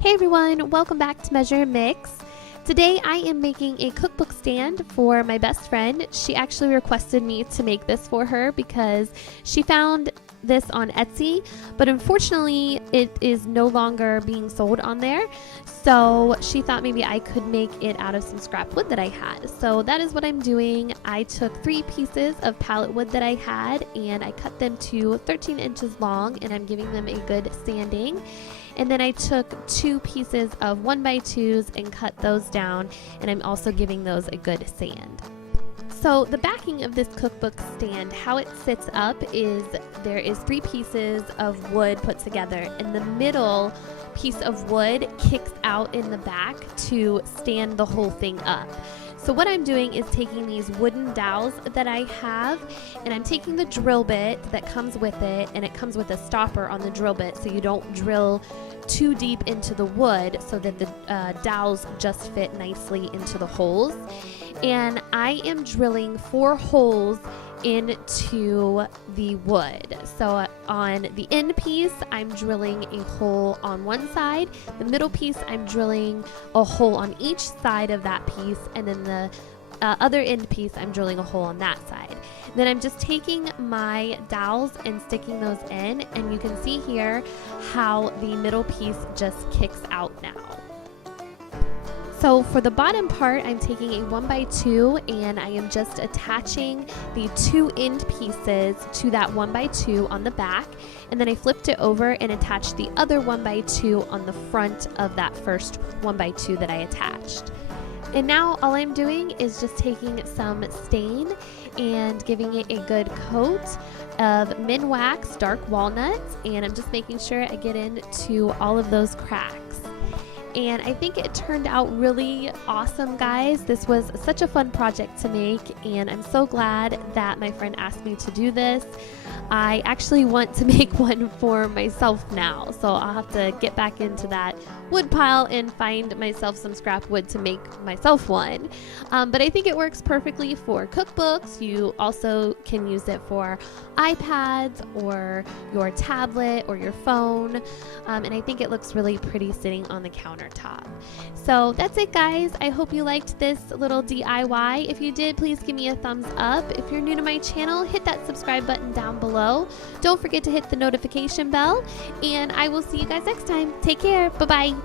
Hey everyone, welcome back to Measuremix. Today I am making a cookbook stand for my best friend. She actually requested me to make this for her because she found this on Etsy, but unfortunately it is no longer being sold on there. So she thought maybe I could make it out of some scrap wood that I had. So that is what I'm doing. I took 3 pieces of pallet wood that I had and I cut them to 13 inches long, and I'm giving them a good sanding. And then I took 2 pieces of 1x2s and cut those down, and I'm also giving those a good sand. So the backing of this cookbook stand, how it sits up is there is 3 pieces of wood put together, and the middle piece of wood kicks out in the back to stand the whole thing up. So what I'm doing is taking these wooden dowels that I have, and I'm taking the drill bit that comes with it, and it comes with a stopper on the drill bit so you don't drill too deep into the wood, so that the dowels just fit nicely into the holes. And I am drilling 4 holes into the wood. So on the end piece, I'm drilling a hole on one side. The middle piece, I'm drilling a hole on each side of that piece, and then the other end piece, I'm drilling a hole on that side. Then I'm just taking my dowels and sticking those in, and you can see here how the middle piece just kicks out now. So for the bottom part, I'm taking a 1x2 and I am just attaching the 2 end pieces to that 1x2 on the back, and then I flipped it over and attached the other 1x2 on the front of that first 1x2 that I attached. And now all I'm doing is just taking some stain and giving it a good coat of Min Wax Dark Walnuts, and I'm just making sure I get into all of those cracks. And I think it turned out really awesome, guys. This was such a fun project to make, and I'm so glad that my friend asked me to do this. I actually want to make one for myself now, so I'll have to get back into that wood pile and find myself some scrap wood to make myself one. But I think it works perfectly for cookbooks. You also can use it for iPads or your tablet or your phone, and I think it looks really pretty sitting on the countertop. So that's it, guys. I hope you liked this little DIY. If you did, please give me a thumbs up. If you're new to my channel, hit that subscribe button down below. Don't forget to hit the notification bell, and I will see you guys next time. Take care. Bye-bye.